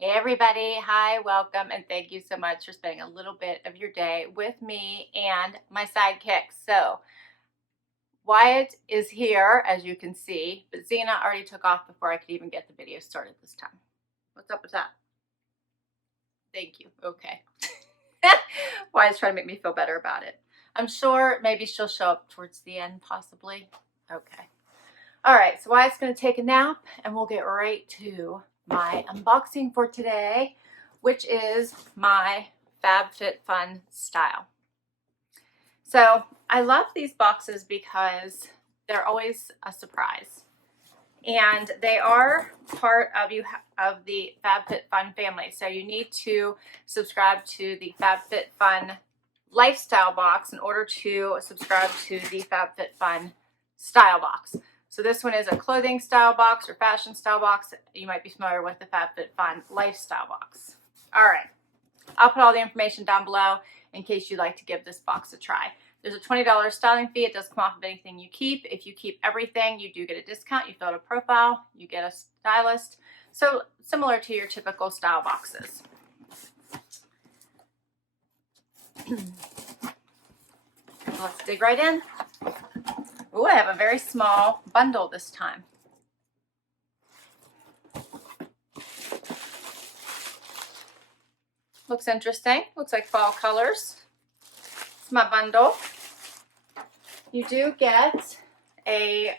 Hey everybody, hi, welcome, and thank you so much for spending a little bit of your day with me and my sidekick. So, Wyatt is here, as you can see, but Zena already took off before I could even get the video started this time. What's up with that? Thank you. Okay. Wyatt's trying to make me feel better about it. I'm sure maybe she'll show up towards the end, possibly. Okay. All right, so Wyatt's going to take a nap, and we'll get right to my unboxing for today, which is my FabFitFun Style. So I love these boxes because they're always a surprise, and they are part of the FabFitFun family. So you need to subscribe to the FabFitFun Lifestyle box in order to subscribe to the FabFitFun Style box. So this one is a clothing style box or fashion style box. You might be familiar with the FabFitFun Lifestyle box. All right, I'll put all the information down below in case you'd like to give this box a try. There's a $20 styling fee. It does come off of anything you keep. If you keep everything, you do get a discount. You fill out a profile, you get a stylist. So similar to your typical style boxes. Let's dig right in. Ooh, I have a very small bundle this time. Looks interesting. Looks like fall colors. It's my bundle. You do get a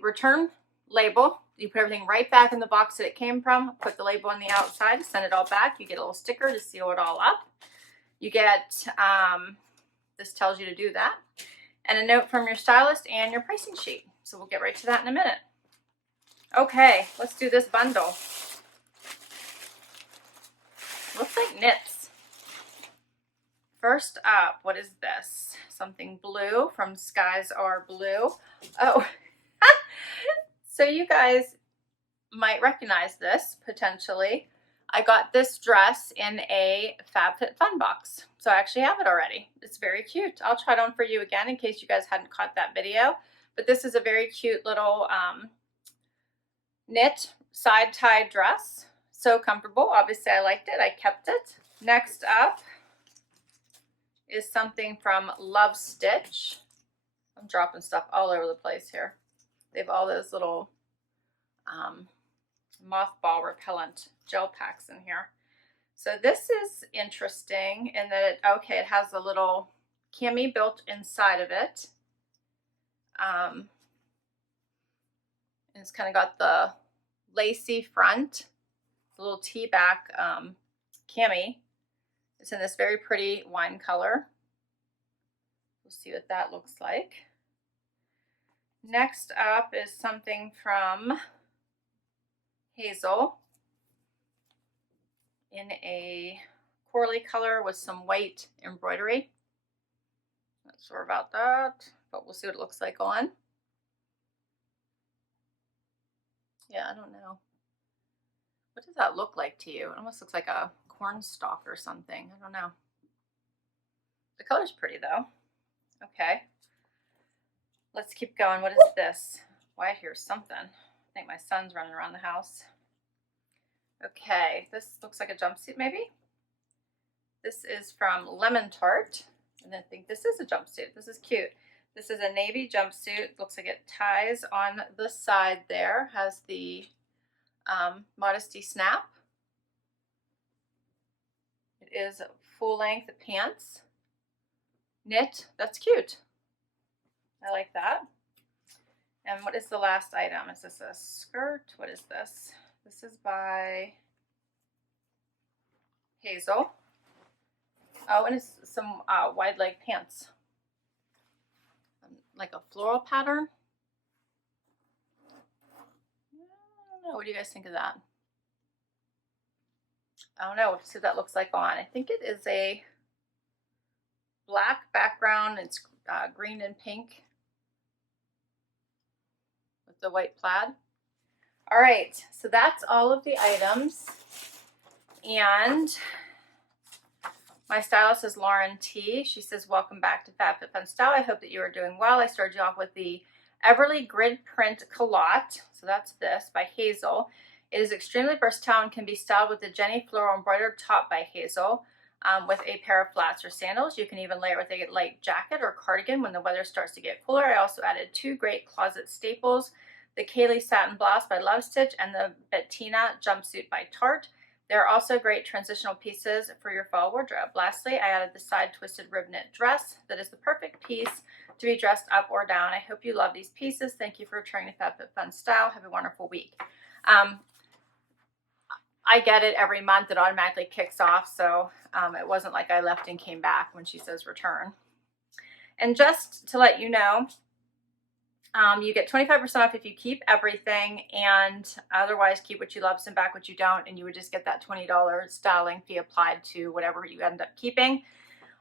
return label. You put everything right back in the box that it came from. Put the label on the outside. Send it all back. You get a little sticker to seal it all up. You get this tells you to do that, and a note from your stylist and your pricing sheet. So we'll get right to that in a minute. Okay, let's do this bundle. Looks like knits. First up, what is this? Something blue from Skies Are Blue. Oh, so you guys might recognize this potentially. I got this dress in a FabFitFun box. So I actually have it already. It's very cute. I'll try it on for you again in case you guys hadn't caught that video. But this is a very cute little knit side-tie dress. So comfortable. Obviously I liked it. I kept it. Next up is something from Lovestitch. I'm dropping stuff all over the place here. They have all those little mothball repellent gel packs in here. So this is interesting in that it has a little cami built inside of it. And it's kind of got the lacy front, the little T-back cami. It's in this very pretty wine color. We'll see what that looks like. Next up is something from Hazel in a corally color with some white embroidery. Not sure about that, but we'll see what it looks like on. Yeah, I don't know. What does that look like to you? It almost looks like a corn stalk or something. I don't know. The color's pretty though. Okay. Let's keep going. What is this? Why, I hear something. I think my son's running around the house. Okay, this looks like a jumpsuit maybe. This is from Tart, and I think this is a jumpsuit. This is cute. This is a navy jumpsuit. Looks like it ties on the side there. Has the modesty snap. It is full length pants. Knit. That's cute. I like that. And what is the last item? Is this a skirt? What is this? This is by Hazel. Oh, and it's some wide leg pants. Like a floral pattern. I don't know. What do you guys think of that? I don't know. We'll see what that looks like on. I think it is a black background. It's green and pink with the white plaid. All right, so that's all of the items. And my stylist is Lauren T. She says, welcome back to FabFitFun Style. I hope that you are doing well. I started you off with the Everly Grid Print Culotte, so that's this, by Hazel. It is extremely versatile and can be styled with the Jenny Floral Embroidered top by Hazel with a pair of flats or sandals. You can even layer it with a light jacket or cardigan when the weather starts to get cooler. I also added 2 great closet staples, the Kaylee Satin Blouse by Lovestitch and the Bettina Jumpsuit by Tart. There are also great transitional pieces for your fall wardrobe. Lastly, I added the side twisted rib knit dress that is the perfect piece to be dressed up or down. I hope you love these pieces. Thank you for returning to FabFitFun Style. Have a wonderful week. I get it every month. It automatically kicks off, so it wasn't like I left and came back when she says return. And just to let you know, you get 25% off if you keep everything, and otherwise keep what you love, send back what you don't, and you would just get that $20 styling fee applied to whatever you end up keeping.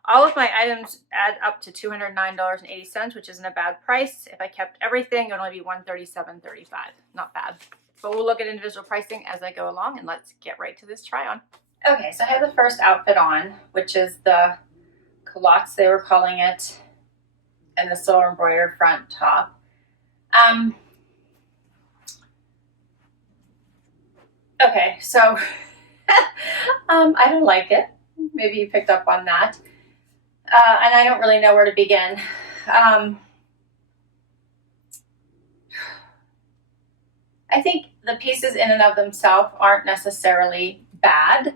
All of my items add up to $209.80, which isn't a bad price. If I kept everything, it would only be $137.35. Not bad. But we'll look at individual pricing as I go along, and let's get right to this try on. Okay, so I have the first outfit on, which is the culottes, they were calling it, and the silver embroidered front top. Okay, so I don't like it. Maybe you picked up on that. And I don't really know where to begin. I think the pieces in and of themselves aren't necessarily bad.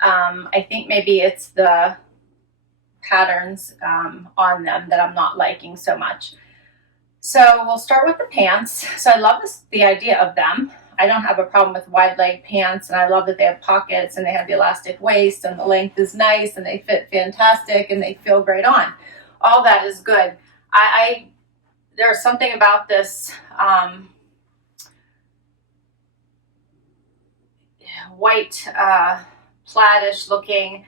I think maybe it's the patterns on them that I'm not liking so much. So we'll start with the pants. So I love the idea of them. I don't have a problem with wide leg pants, and I love that they have pockets and they have the elastic waist and the length is nice and they fit fantastic and they feel great on. All that is good. There's something about this white plaid-ish looking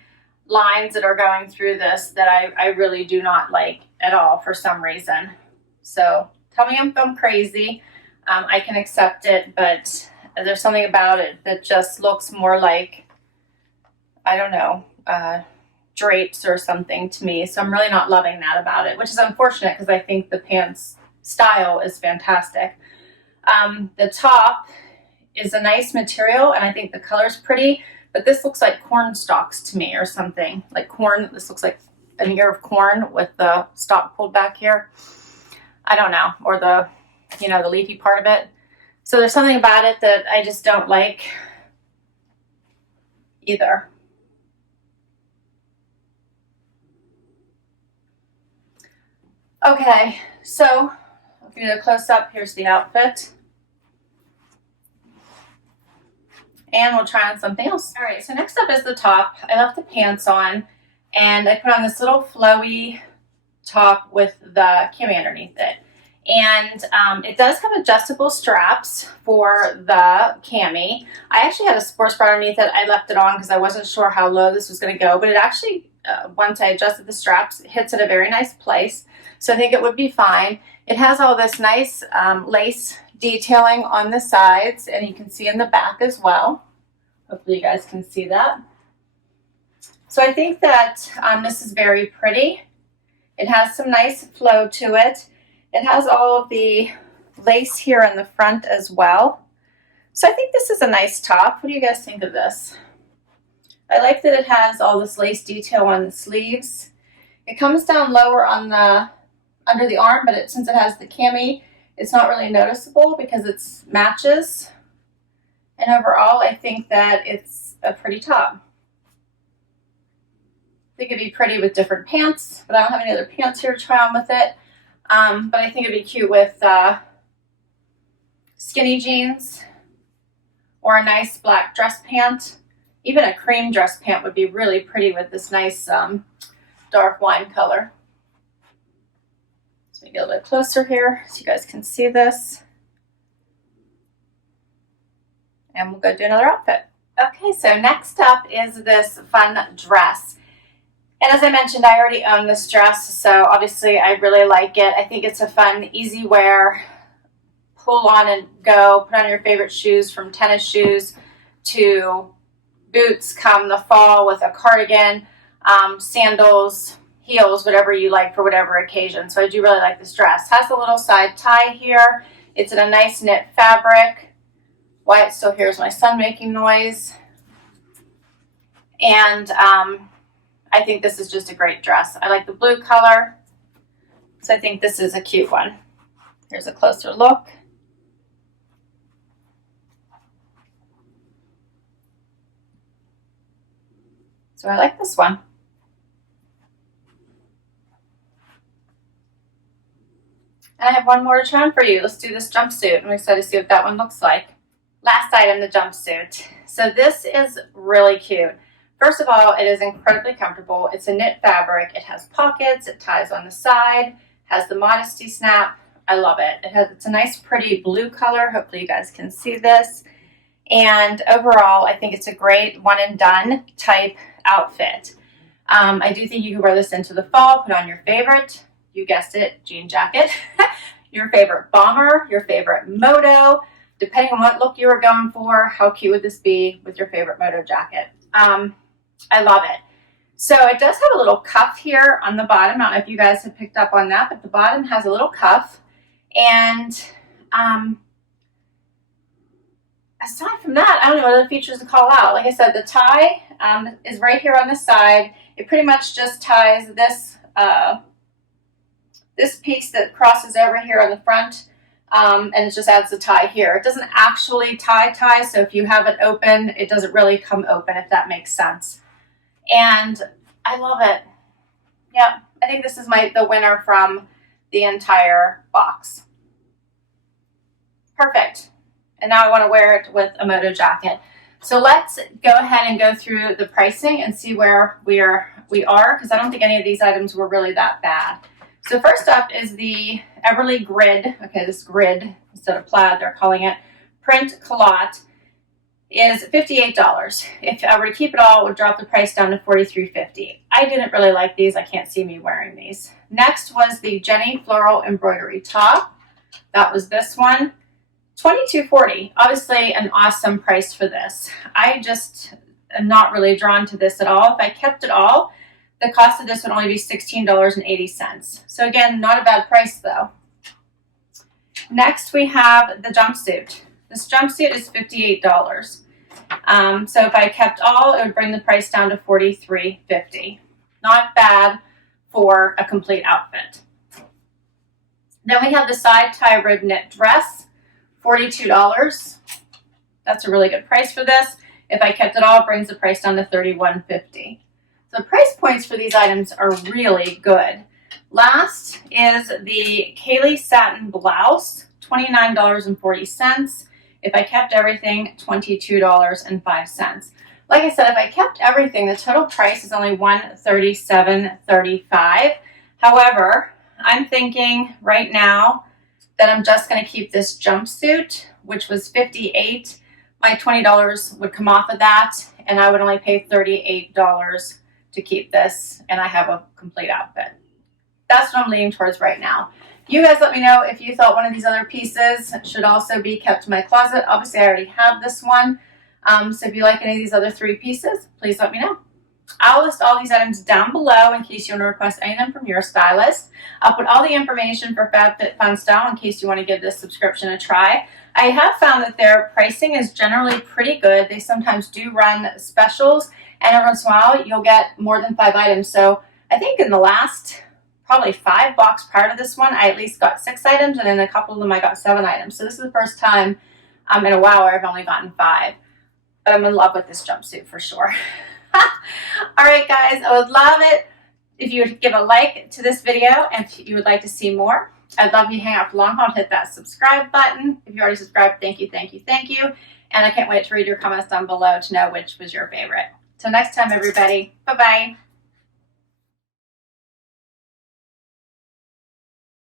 lines that are going through this that I really do not like at all for some reason. So tell me if I'm crazy. I can accept it, but there's something about it that just looks more like, I don't know, drapes or something to me. So I'm really not loving that about it, which is unfortunate because I think the pants style is fantastic. The top is a nice material and I think the color's pretty, but this looks like corn stalks to me or something. Like corn, this looks like an ear of corn with the stalk pulled back here. I don't know, or the, you know, the leafy part of it. So there's something about it that I just don't like either. Okay, so I'll give you a close-up. Here's the outfit. And we'll try on something else. All right, so next up is the top. I left the pants on, and I put on this little flowy top with the cami underneath it. And it does have adjustable straps for the cami. I actually had a sports bra underneath it. I left it on because I wasn't sure how low this was going to go, but it actually, once I adjusted the straps, it hits at a very nice place. So I think it would be fine. It has all this nice lace detailing on the sides, and you can see in the back as well. Hopefully you guys can see that. So I think that this is very pretty. It has some nice flow to it. It has all of the lace here in the front as well. So I think this is a nice top. What do you guys think of this? I like that it has all this lace detail on the sleeves. It comes down lower on the under the arm, but since it has the cami, it's not really noticeable because it matches. And overall, I think that it's a pretty top. I think it'd be pretty with different pants, but I don't have any other pants here to try on with it. But I think it'd be cute with skinny jeans or a nice black dress pant. Even a cream dress pant would be really pretty with this nice dark wine color. So let me get a little bit closer here so you guys can see this. And we'll go do another outfit. Okay, so next up is this fun dress. And as I mentioned, I already own this dress, so obviously I really like it. I think it's a fun, easy wear, pull on and go, put on your favorite shoes, from tennis shoes to boots come the fall with a cardigan, sandals, heels, whatever you like for whatever occasion. So I do really like this dress. Has a little side tie here. It's in a nice knit fabric. Why it still hears my son making noise. And I think this is just a great dress. I like the blue color, so I think this is a cute one. Here's a closer look. So I like this one. And I have one more to try on for you. Let's do this jumpsuit. I'm excited to see what that one looks like. Last item, the jumpsuit. So this is really cute. First of all, it is incredibly comfortable. It's a knit fabric. It has pockets. It ties on the side. Has the modesty snap. I love it. It's a nice, pretty blue color. Hopefully you guys can see this. And overall, I think it's a great one and done type outfit. I do think you can wear this into the fall. Put on your favorite, you guessed it, jean jacket, your favorite bomber, your favorite moto. Depending on what look you were going for, how cute would this be with your favorite moto jacket? I love it. So it does have a little cuff here on the bottom. I don't know if you guys have picked up on that, but the bottom has a little cuff. And aside from that, I don't know what other features to call out. Like I said, the tie is right here on the side. It pretty much just ties this this piece that crosses over here on the front. And it just adds the tie here. It doesn't actually tie, so if you have it open, it doesn't really come open, if that makes sense. And I love it. Yep, I think this is the winner from the entire box. Perfect. And now I want to wear it with a moto jacket. So let's go ahead and go through the pricing and see where we are, because I don't think any of these items were really that bad. So first up is the Everly Grid. Okay, this grid, instead of plaid, they're calling it print culotte, is $58. If I were to keep it all, it would drop the price down to $43.50. I didn't really like these. I can't see me wearing these. Next was the Jenny Floral Embroidery Top. That was this one. $22.40. Obviously an awesome price for this. I just am not really drawn to this at all. If I kept it all, the cost of this would only be $16.80. So again, not a bad price though. Next we have the jumpsuit. This jumpsuit is $58. So if I kept all, it would bring the price down to $43.50. Not bad for a complete outfit. Then we have the side tie rib knit dress, $42. That's a really good price for this. If I kept it all, it brings the price down to $31.50. So price points for these items are really good. Last is the Kaylee Satin Blouse, $29.40. If I kept everything, $22.05. Like I said, if I kept everything, the total price is only $137.35. However, I'm thinking right now that I'm just going to keep this jumpsuit, which was $58. My $20 would come off of that, and I would only pay $38 to keep this, and I have a complete outfit. That's what I'm leaning towards right now. You guys let me know if you thought one of these other pieces should also be kept in my closet. Obviously, I already have this one. So if you like any of these other three pieces, please let me know. I'll list all these items down below in case you want to request any of them from your stylist. I'll put all the information for FabFitFun Style in case you want to give this subscription a try. I have found that their pricing is generally pretty good. They sometimes do run specials, and every once in a while you'll get more than 5 items. So I think in the last probably 5 box prior to this one, I at least got 6 items, and in a couple of them I got 7 items. So this is the first time in a while where I've only gotten 5. But I'm in love with this jumpsuit for sure. All right, guys, I would love it if you would give a like to this video, and if you would like to see more. I'd love you to hang out for long haul and hit that subscribe button. If you already subscribed, thank you, thank you, thank you. And I can't wait to read your comments down below to know which was your favorite. Till next time, everybody. Bye-bye.